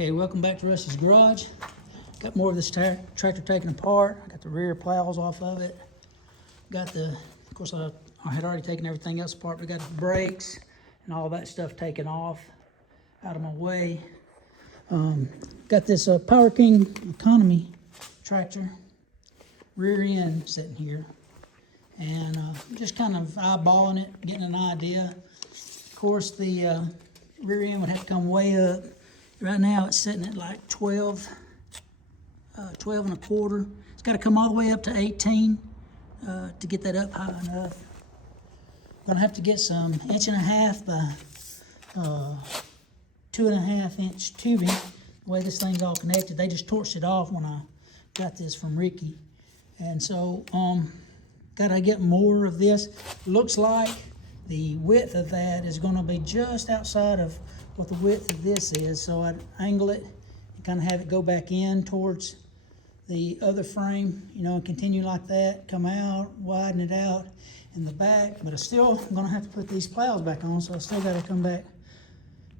Okay, welcome back to Rusty's Garage. Got more of this tractor taken apart. I got the rear plows off of it. Got the, of course I had already taken everything else apart, but got the brakes and all that stuff taken off out of my way. Got this Power King Economy tractor, rear end sitting here. And just kind of eyeballing it, getting an idea. Of course, the rear end would have to come way up. Right now it's sitting at like 12 and a quarter. It's got to come all the way up to 18 to get that up high enough. I'm gonna have to get some 1.5 by 2.5 inch tubing. The way this thing's all connected, they just torched it off when I got this from Ricky. And so, gotta get more of this. Looks like the width of that is gonna be just outside of what the width of this is. So I'd angle it and kind of have it go back in towards the other frame, you know, and continue like that, come out, widen it out in the back. But I still am gonna have to put these plows back on, so I still gotta come back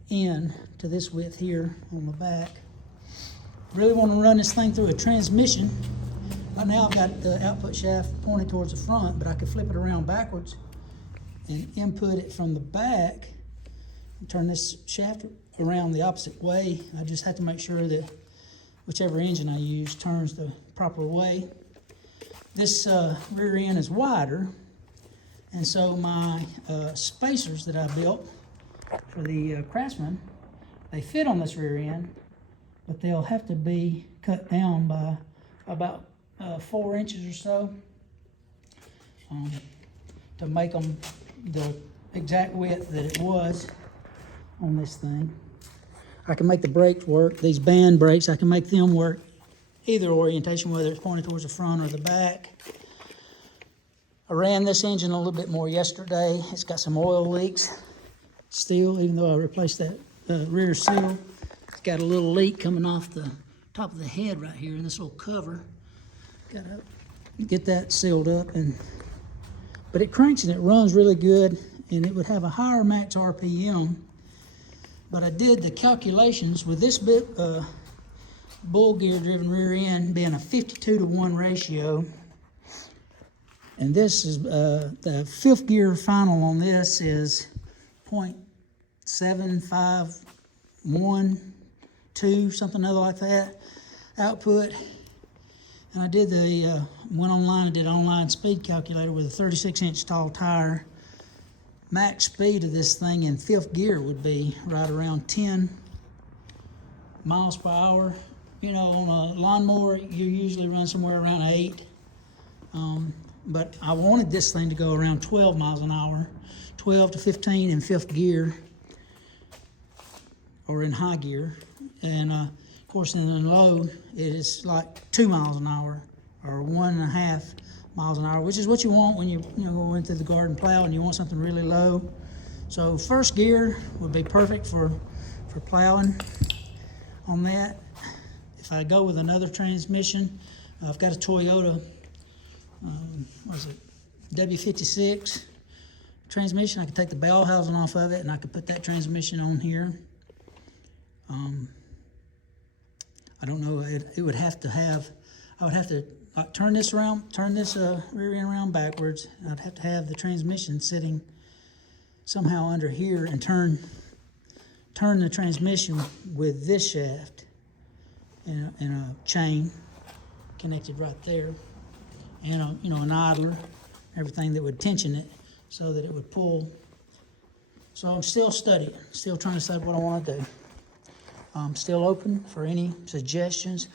in to this width here on the back. Really wanna run this thing through a transmission. Right now I've got the output shaft pointed towards the front, but I could flip it around backwards and input it from the back and turn this shaft around the opposite way. I just have to make sure that whichever engine I use turns the proper way. This rear end is wider, and so my spacers that I built for the Craftsman, they fit on this rear end, but they'll have to be cut down by about 4 inches or so to make them the exact width that it was on this thing. I can make the brakes work, these band brakes, I can make them work either orientation, whether it's pointed towards the front or the back. I ran this engine a little bit more yesterday. It's got some oil leaks still, even though I replaced that rear seal. It's got a little leak coming off the top of the head right here in this little cover. Gotta get that sealed up, but it cranks and it runs really good, and it would have a higher max RPM. But I did the calculations with this bull gear driven rear end being a 52-to-1 ratio. And this is, the fifth gear final on this is 0.7512, something other like that, output. And I did went online and did an online speed calculator with a 36-inch tall tire. Max speed of this thing in fifth gear would be right around 10 miles per hour. You know, on a lawnmower, you usually run somewhere around 8. But I wanted this thing to go around 12 miles an hour, 12 to 15 in fifth gear, or in high gear. And of course, in low, it is like 2 miles an hour, or 1.5 miles an hour, which is what you want when you go into the garden plow and you want something really low. So first gear would be perfect for plowing on that. If I go with another transmission, I've got a Toyota, what is it, W56 transmission. I could take the bell housing off of it and I could put that transmission on here. I don't know, it would have to have, I would have to turn this around, turn this rear end around backwards. I'd have to have the transmission sitting somehow under here and turn the transmission with this shaft and a chain connected right there, and an idler, everything that would tension it so that it would pull. So I'm still studying, still trying to decide what I want to do. I'm still open for any suggestions.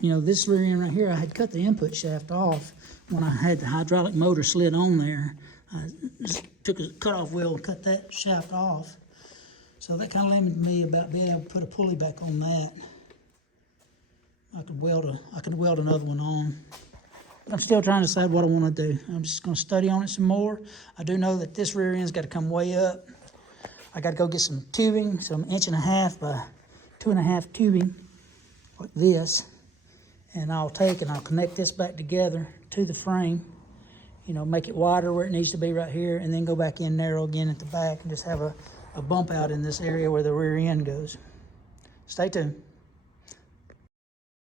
This rear end right here, I had cut the input shaft off when I had the hydraulic motor slid on there. I just took a cutoff wheel and cut that shaft off. So that kind of limited me about being able to put a pulley back on that. I could weld another one on. But I'm still trying to decide what I want to do. I'm just going to study on it some more. I do know that this rear end's got to come way up. I got to go get some tubing, some 1.5 by 2.5 tubing like this, and I'll connect this back together to the frame, make it wider where it needs to be right here, and then go back in narrow again at the back and just have a bump out in this area where the rear end goes. Stay tuned.